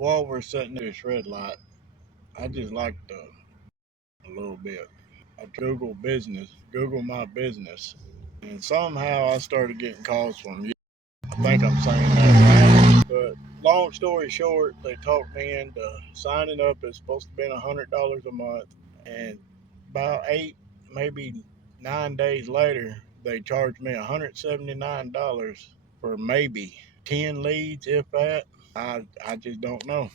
While we're sitting at this red light, I just like to a little bit. I Google my business, and somehow I started getting calls from you. I think I'm saying that right. But long story short, they talked me into signing up. It's supposed to be $100 a month, and about 8, maybe 9 days later, they charged me $179 for maybe 10 leads, if that. I just don't know.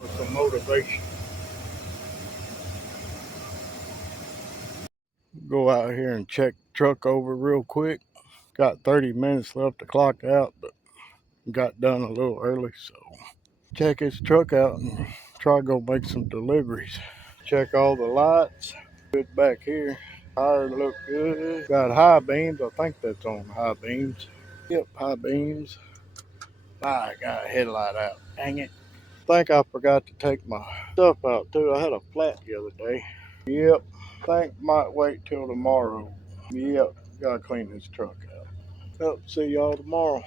For some motivation, go out here and check the truck over real quick. Got 30 minutes left to clock out, but got done a little early, so check his truck out and try to go make some deliveries. Check all the lights. Good back here. Tires look good. Got high beams. I think that's on high beams. Yep, high beams. I got a headlight out. Dang it. Think I forgot to take my stuff out too. I had a flat the other day. Yep. Think might wait till tomorrow. Yep. Gotta clean this truck out. Yep. See y'all tomorrow.